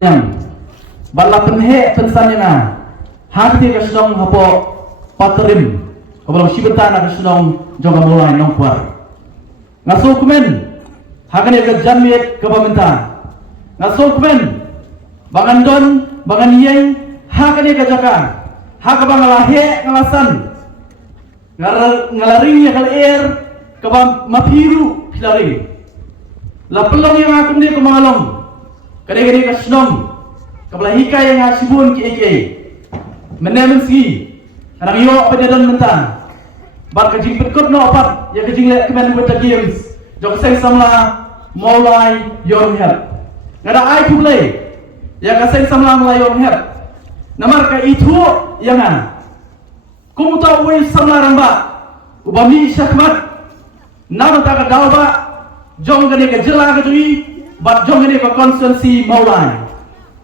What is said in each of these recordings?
yang bala penhe pensanina hati kasdong hapo patrim kalau sibetana kasdong jonga mulai nongkwar ngaso kumen hakan ya janmiet kebamenta ngaso kumen bangan don bangan yeng hakan ya jaka hak bangalahe ngalasan ngalaring ya kal air kebam mapiru pilari la pelong yang aku ni kemalong kadang-kadang kasdong kabla hikay yang hasibun ki menemen si anak yo pedadan mentang bar kajing petkot no opat ya kajing lek kemen buat games jok seng samla mulai yor help ngada ai pulai ya kaseng samla mulai yor help namar ka itu yang kumu tahu wei samla ramba ubami syakmat nama tak dalba jong gane ke jela ke tui bat jong gane ke konsensi mulai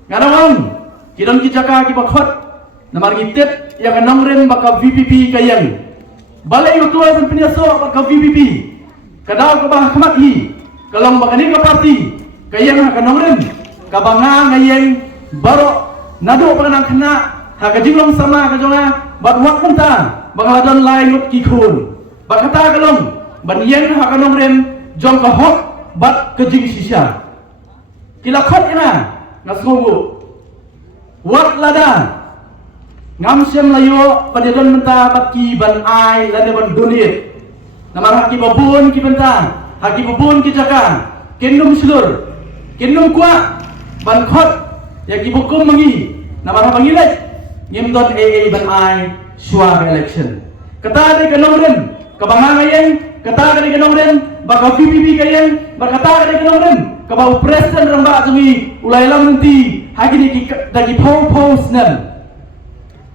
ngadawang kidon kijaka ki bakhot namar gitet ya kanong rem baka VPP kayang balai yo tuai ben piniaso baka VPP kadaw ka bah khamat hi kalong baka ni ka party kayang kanong rem ka banga ngayeng baro nado panang khna ha ka jinglong sama ka jonga bat wat menta banga don lai ngut ki khun bat kata kalong ban yeng ha kanong rem jong ka hok bat ka jing sisya kila khot ina ngasngobu wat lada ngam sem layo padedan menta batki ban ai lada ban donit namar haki babun ki benta haki babun ki jaka kendum slur kendum kwa ban khot ya ki bukum mangi namar ha mangilai ngim don AA ban ai shua election kata de kanong ren kabanga ngayeng kata de kanong ren baka PPP kayeng bakata de kanong ren kabau presiden ramba tungi ulai lam nanti hagi ni dagi pos nan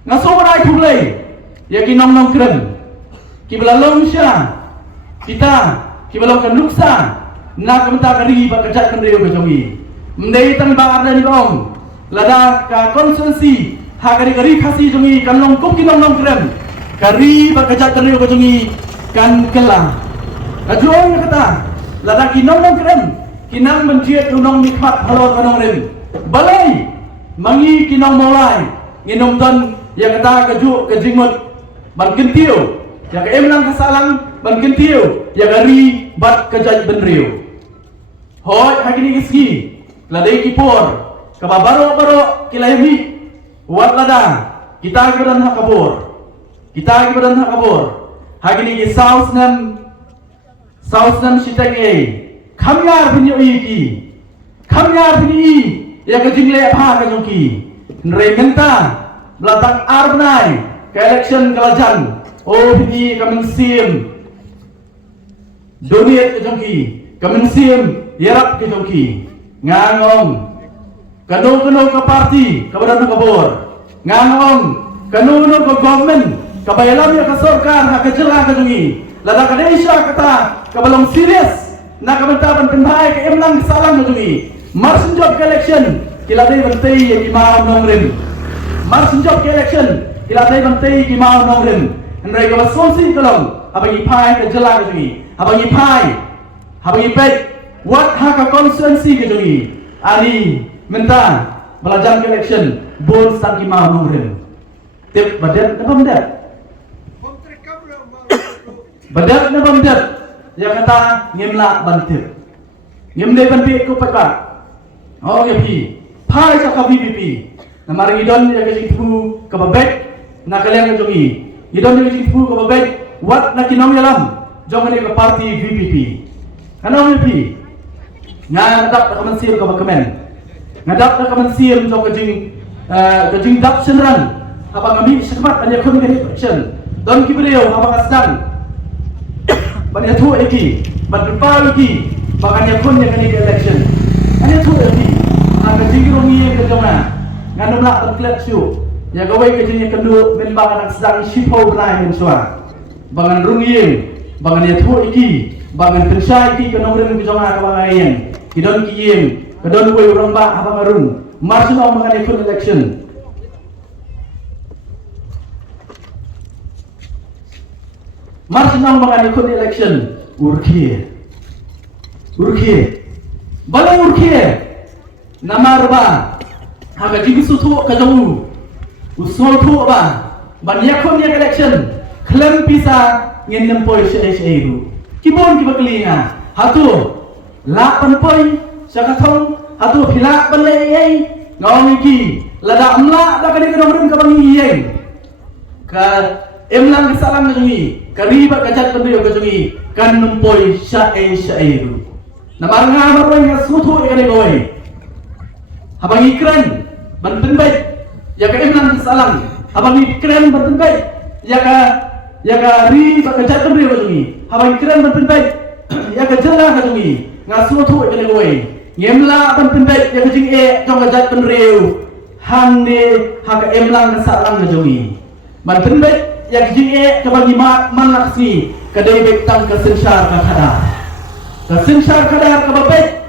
ngaso marai kulai ya ki nong nong kren ki belalong sya kita ki belong kan nuksa na kamta kari ba kajat kan reo bejongi mendei tan ba arda ni bong lada ka konsensi ha kari kari khasi jongi kan long kup ki nong nong kren kari ba kajat kan reo bejongi kan kela ajong kata lada ki nong nong kren kinang menciet unong mikmat halo kanong rim balai mangi kinong mulai nginom don ya kata keju kejingut ban kentiu ya ke emlang kasalang ban kentiu ya gari bat kejaj benriu hoi hagini iski ladai kipor kababaro kilahimi wat lada kita kibadan hakabur hagini ki saus nan sitenge kamyar punya iki kamyar punya ya kejingle apa kejongki nrementa belakang arbnai ke election kelajan oh ini kemensim donate kejongki kemensim yarap kejongki ngangong kanu ke parti kabadan kabur ngangong kanu ke government kabayalam ya ke sarkar ha kejela kejongki lada kadesha kata kabalong serius nak kementapan penhai ke emlang salam nutumi marsin job ke election kiladai bantai yang imam nongrin marsin job ke election kiladai bantai imam nongrin henry ke wasonsi kalong abang ipai ke jela nutumi abang pet wat haka konsensi ke nutumi ali menta belajar ke election bon stan imam nongrin tip badat apa badat apa badat ya kata ngimla bantir ngimde bantir ko pata oh ya pi pai sa ka VPP namar idon ya kajing pu ka babek na kalian jongi idon ya kajing pu ka babek wat na kinom yalam jong ni ka party VPP kanong ya pi ngadap ka mensir ka bakamen ngadap ka mensir jong kajing dap senran apa ngami sekmat anya kun ka action don kibreo apa kasdan banyak tu lagi, banyak lagi, makanya pun yang kini election. Banyak tu lagi, agak jingkirong ni ke jomah, ngandung lah terkelat siu. Ya gawe kerjanya kedua, membang anak sedang sipau berai mensua. Bangan rungieng, bangan ya tu lagi, bangan tersyai lagi kena orang ke jomah kabangayen. Kidon kiyeng, kedon kue orang bah abang arun. Marsin orang mengenai pun election. Marsinang mengenai ikut election urkie balai urkie nama arba haga jigu sutu ka jongu usol tu ba ban yakon yak election klem pisa ngin nempoi she ru kibon ki baklinga hatu la panpoi sakathong hatu phila banle ei ngong ki lada amla da kadi kadong ka bangi ei ka emlang salam ka jongi kariba kacat pendio ka jongi kan nempoi she ru namar nga maroi nga sutu ikane goi habang ikren ban penbai ya ka emlang salam habang ikren ban penbai ya ka ri ba kacat pendio ka jongi habang ikren ban penbai ya ka jela ka jongi nga sutu ikane goi ngemla ban penbai ya ka jing e jong kacat penrio hande haka emlang salam ka jongi ban penbai ya ka jing e ka bagi man laksi ka dei betang ka sensar ka khada sensar kadar kababet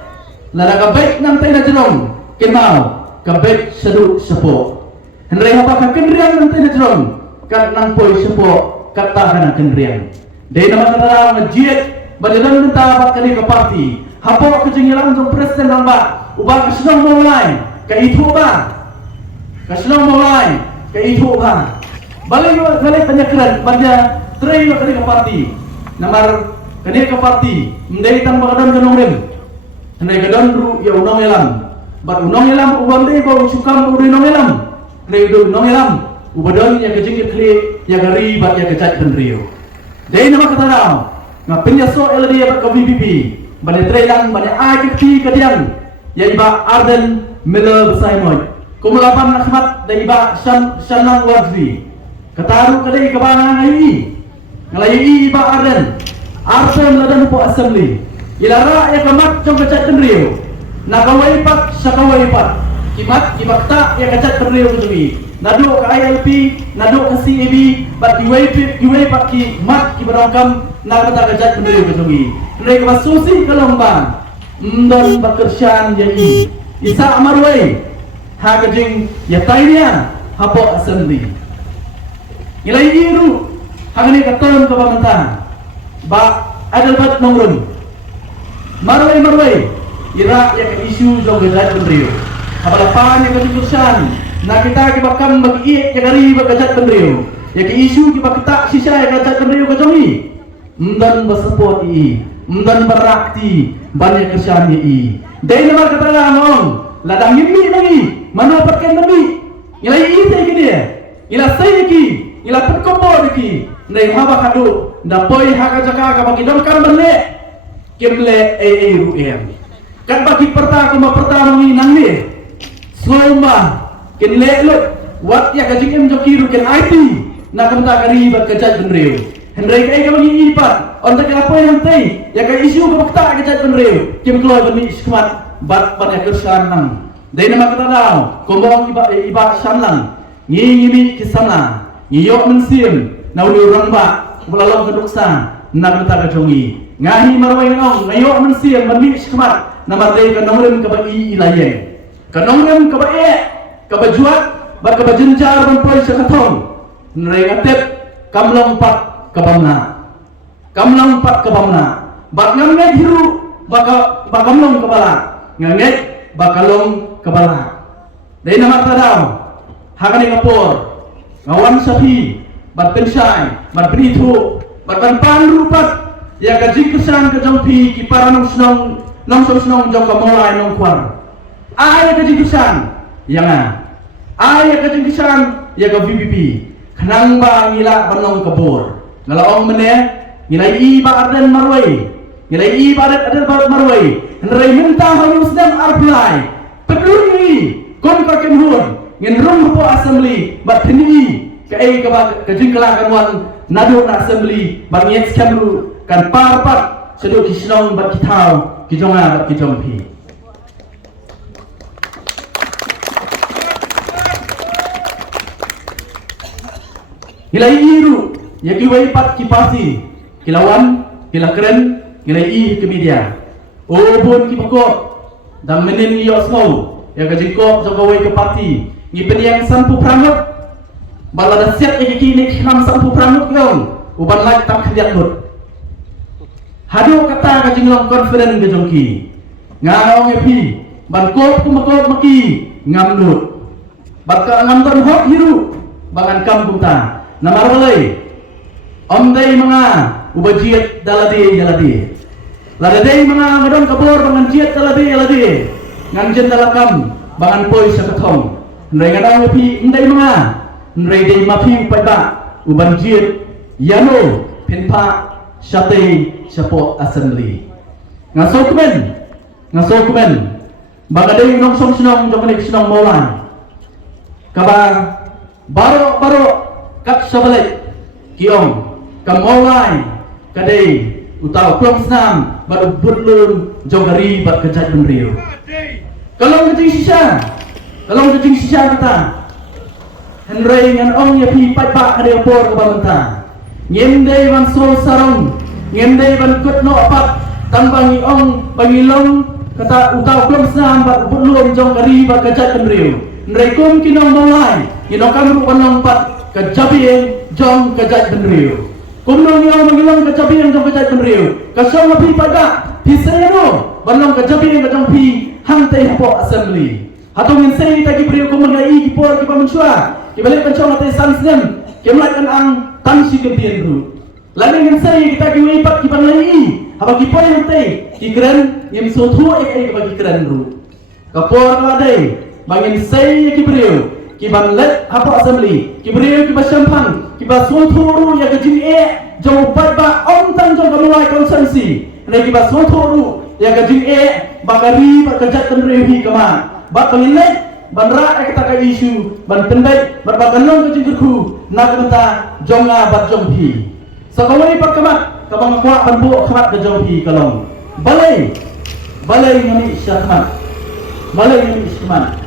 lada kabet nang tay na jerong kinau kabet sedu sepo henry hapa ka kenriang nang tay na jerong kat nang poi sepo kata kana kenriang dei nama kata ngajiet badadan minta ba kali ka parti hapo ka jingilang jong presiden nang ba ubah kasenong mulai ka itu ba kasenong mulai ka itu ba balik penyakran banda tray kali ka parti namar kene ka parti mendai tang bagadon ganong rem ndai gadon ru ya unong elam bat unong elam ubam dei ba sukam u unong elam ndai do unong elam ubadon ya kejing kle ya gari bat ya kecat benrio dei nama kata rao ngapenya so LD bat ka VPP bane trailang bane ai ki kadiang ya iba Arden Miller Saimoy kumulapan nakmat dai iba Shanang Wazri kataru kadai kabana ngai ngalai iba Arden Arsen ladan po assembly ilara ya kamat jong kacat tenrio nakawai pat sakawai pat kimat kibakta ya kacat tenrio kujumi nado ka ILP nado ka CAB bat giwai pat ki mat ki barangkam nakata kacat tenrio kujumi nai ka susi kalombang mdon bakersyan yai isa amarwai ha kajing ya tainya hapo assembly ilai iru hagani katon ka pamantang ba adal bat nongrum marwai ira ya ke isu jong gajat benrio apalapan ya ke jurusan na kita ke bakam bagi ya kari bagajat benrio ya ke isu ki bakta sisa ya gajat benrio ke jongi mdan basapot i mdan barakti banyak kerjaan i dai nama kata ngong ladang yimi lagi manapatkan nabi ila ite ke dia ila sayki ila petkopo ki nei haba kadu na poi haka jaka ka bagi dong kan bele kemle ruem kan bagi pertama ni nangni soma kenle lo wat ya ka jingem jokiru ken IT na kamta kari bat kajat benreu hendrai kai ka bagi ipat onta ka poi hantai ya ka isu ka bakta kajat benreu kem kloy bani skmat bat pada kersan nang dai nama kata dau komong iba sanlang ngimi kisana ngiyok mensim na uli rangba bulalong keduksa nak kata jongi ngahi marwai ngong ngayo mensiam mami skmat na marday ka nongrem ka bai ilayen ka nongrem ka bai ka bajuat ba ka bajenjar ban poi sa kathong nrei ngatep kamlong pat ka bamna ba ngamne hiru ba kamlong ka bala ngange ba kalong ka bala dai nama tadaw hakani kapor ngawan sapi bat pensai bat beritu bat ban rupat ya gaji kesan ke jongpi ki para nong snong jong ka molai nong kwar ay gaji kesan yang ay gaji kesan ya ka VPP kanang ba ngila banong kabor ngalaong mene ngilai iba arden marwai ngilai iba arden marwai nrai minta halus dan arplai peduli kon ka kenhun ngin rum po assembly bat tini kai ka jingkala kan wan nado na assembly bang yes kamru kan parpat sedo kisnong bat kitau kijonga bat kijongpi hilai iru ya kiwai pat kipasi kilawan kilakren hilai i ke media obon kipako dam menen yo smau ya kajingko jogawai ke parti ngipen yang sampu pramut balada siat iki ham sampu pramut yong uban lak tak khliat lut hadu kata ka jinglong confident ke jongki ngaong epi ban kop ku makop maki ngam lut Baka ngamdan hot hiru bangan kampung ta. Namar balai. Omday mga ubajiat daladi. Ladadai mga ngadon kabor bangan jiat daladi. Nganjen dalakam bangan poy sa katong. Nray ngadang upi inday mga nray day mapi upayba uban jiat yano pinpa syate syapo assembly. Ngasokumen baga day nong song sinong jokanik sinong mawlan. Kaba baro kat sabalik kiong kamawai kadai utaw klong snam baru butlun jogari bat kejat benriu. Kalau kecing sisa kata Henry ngan ong ya pi pai pak kadai por ke bamenta. Nyemdei ban sol sarong, nyemdei ban kut no apat tambang ong bangilong kata utaw klong snam bat butlun jogari bat kejat benriu. Nrekum kinong mawai, kinong kamru panong pat kejabien jong kejat benriu. Kumnong yang mengilong kejabien jong kejat benriu. Kasong api pada piseno, banong kejabien kejong pi hantai po assembly. Hatong insay tagi beriu kumengai kipor kipa mensua, kibalik pencong atai sansnem, kemlakan ang tansi kebien ru. Lalu insay kita kiwai pat kipan lai, haba kipor yang tei, kikren yang sotu ek bagi keren ru. Kapor ladai. Bangin say kibriu kiban let apa assembly kibriu kiba champagne kiba sonturu ya kajin jauh ba om tang jong kamulai konsensi ne kiba sonturu ya kajin bakari bakajat tenrehi kama ba pangin banra ek taka isu ban pendai barbaganong kajin kurku na kata jonga bat jonghi sakawai pakama kabang kwa banbu khamat ke jonghi kalong balai ngami syakmat balai ngami syakmat.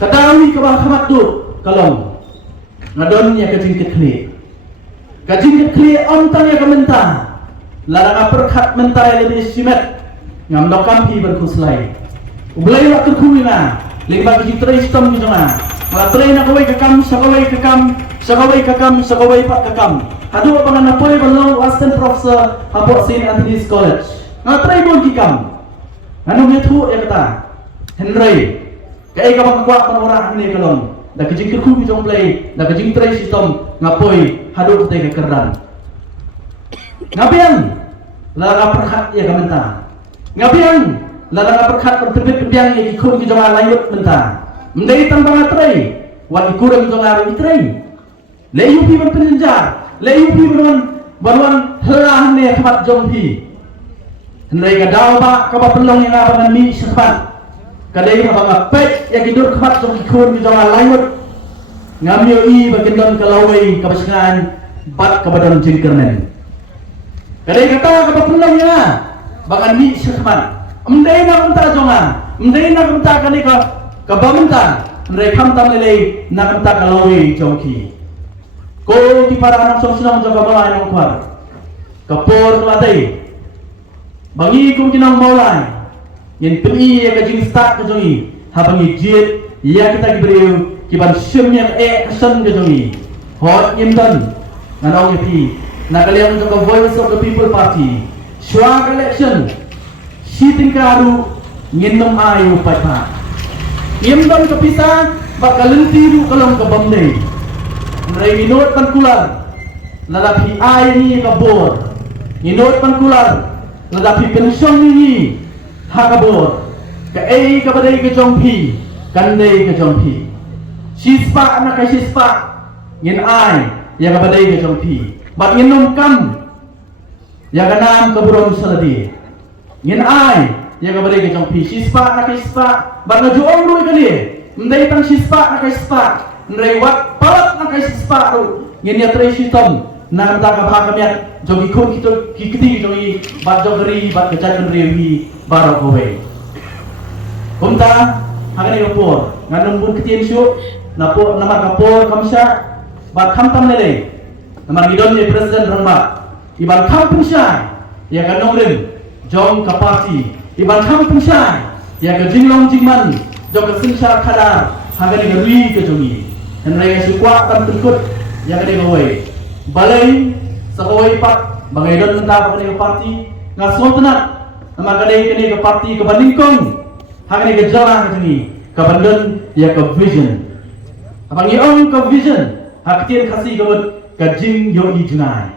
Kadawi kabang khamat tu kalong ngadon ya kajing kekli ontan ya kamenta larang perkhat mentai lebih simet ngamdokam pi berkuslai ublai waktu kumina lima kajing tray sistem ni jona matray na kawai sakawai pak kakam hadu pangan napoy balong assistant professor hapo St. Anthony's College ngatray bon kikam anu methu ya kata Henry kaya kabang kuat orang ni kalong dah kejing kerku bijong play dah kejing tray sistem ngapoi hadu kita kekeran ngapian lara perkhat ya kamenta ngapian lara perkhat terbit piang ya ikut ke jamaah layut menta mendai tambang tray wat ikurang jamaah tray layupi berpenjar layupi berwan helah ne khamat jongpi hendai kadau ba kaba pelong yang apa mi sepat kadai apa pet yang hidur khamat jong ikun di jamaah layut ngamio i bagindon kalawai kabasangan bat kabadan jingkernen kadai kata kaba pelong ya bagan mi sepat mendai nak menta jonga mendai nak menta kadai kabamenta mendai kam tam lele nak menta kalawai jongki ko di para anak song-song jong kabalai nong kwar kapor ladai bangi kum kinang maulai yang peni ya kajing start kejongi habangi jit ya kita diberi kiban syemnya kesan kejongi hot imdan nanong yapi nakaliang jong voice of the people party swag election siting karu nginom ayu papa imdan kepisa bakal lentiru kalong kabamdai Nrai minot pankular lalapi ay ni kabor minot pankular lalapi pensyong ni hakabor kaay kabadai ke jongpi kandai ke jongpi sispa na kay sispa ngin ay ya kabadai ke jongpi bat nginom kam ya kanam kaburon saladi ngin ay ya kabadai ke jongpi sispa na kay sispa bat na juong ruy kali mendai pang sispa na kay sispa nrewat palat na kay sisparu ngin tray sistem na ta ka bhakamiat jogi khon kiti jogi bat jogri bat kecatan rewi baro kowe kumta hagani opor nganum bun kitien syu napo nama kapor kamsa bat khamtam lele nama gidon ye president rangba iban khampung sya ya kanongrim jong kapati iban khampung sya ya ka jinglong jingman jong ka sinsha khadar hagani ri ke jogi Henry sukwa tan terkut yang kene kowe balai sakawai pat bangai don menta kene parti ngaso tenan nama kene ke parti ke bandingkong hagene ke jalan ke ni kabandon ya ka vision abang iong ka vision haktian kasih kabut ka jing yo i junai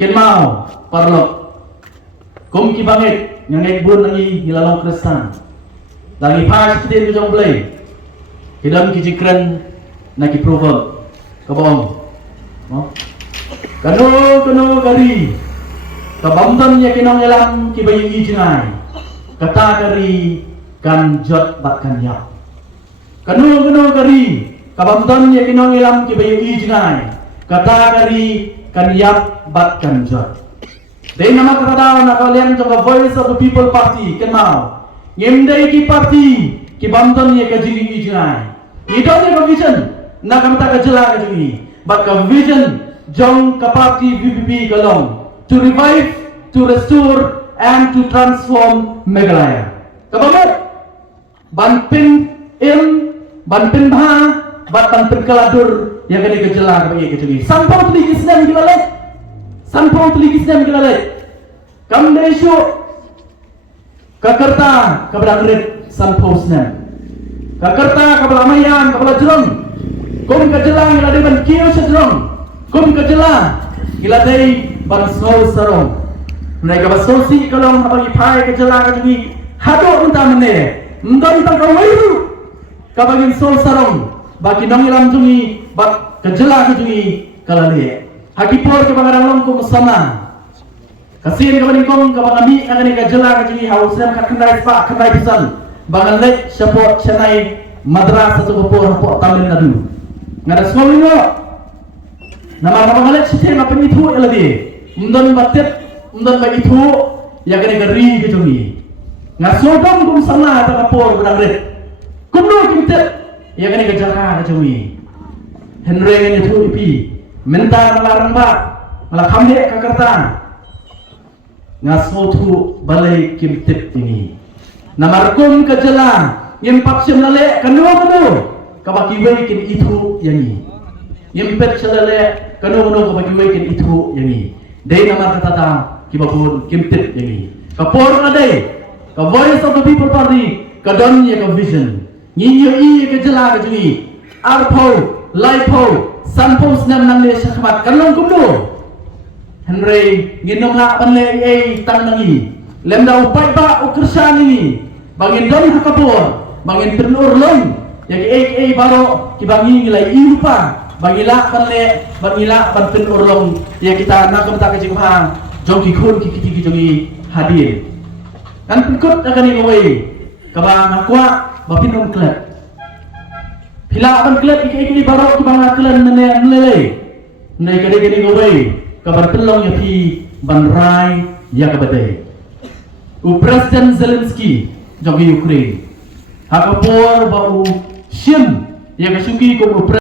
ken mau parlo kum ki bangit ngangai bun nangi nilalong kristan lagi pas kitin ko jong blay kidam ki jikran na ki proverb kabong no kano kari kabamdam ya kinong yalam ki bayu i junai kata kari kan jot bat kan ya kano kari kabamdam ya kinong yalam ki bayu i junai kata kari kan yap bat kan jot dei nama kata na kalian jong Voice of the People Party ken mau ngimdai ki party ki bamdam ya ka jini i junai ni don ya vision na kamta ka jela ka jini but ka vision jong ka party VPP kalong to revive, to restore, and to transform Meghalaya. Kabangot, banpin im, banpin bha, banpin kaladur, yang kini kejela kebagi kejeli. Sampong tuli kisnem kilalet, sampong tuli kisnem kilalet. Kamdesu, kakerta kabelangrit sampong snem. Kakerta kabelamayan kabelajerong. Kum kejela ngilade ban kiyo sedrong. Kum kejela ngilade ban sol sarong. Mereka bersosi kalau abang ipai kejela kejui hadok entah mana, entah kawairu. Kabagin sol sarong bagi nong ilam jungi bak kejela kejui kalale. Hakipor kebangaran longkum sama. Kasihan kabagin kong kabang ami angani kejela kejui hausam kakandai pak kandai pisan. Bangan lek support cenai madrasah tu kapor kapor Tamil Nadu. Ngada semua ini. Nama kabang lek sih apa ni tu lagi. Mendon batet mendon bagi tu ya kena geri ke jungi ngasodong kum sana ta kapor bedangret kumno kimtet ya kena gejaka ke jungi henre ngene tu ipi mentar larang ba malah khamde kakarta ngasotu balai kimtet ini namarkum kejela yem paksim lale kanu kabaki wei kin itu yani yem pet selale kanu kabaki wei kin itu yani dei namar katata kibapun kimtit yani kapor na dei ka Voice of the People Party ka don ya ka vision nginyo i ka jela ka jungi arpo laipo sampos nam nang le sakmat kanong kumdo henry nginom la panle ai tan nangi lemda upai ba ukersan ini bangin don hakapor bangin penur lon ya ki ai baro ki bangi ngilai i rupa bangila panle bangila panten urlong ya kita nak kita ke jingha jong ki khun ki jongi hadir kan pekut akan ni ngoi kabang akwa bapin klet pila akan klet iki baro ki bang klet nele nei kade ngoi kabar telong ya pi banrai ya kabade u President Zelensky jongi Ukraine hakapor bau shim ya kasuki ko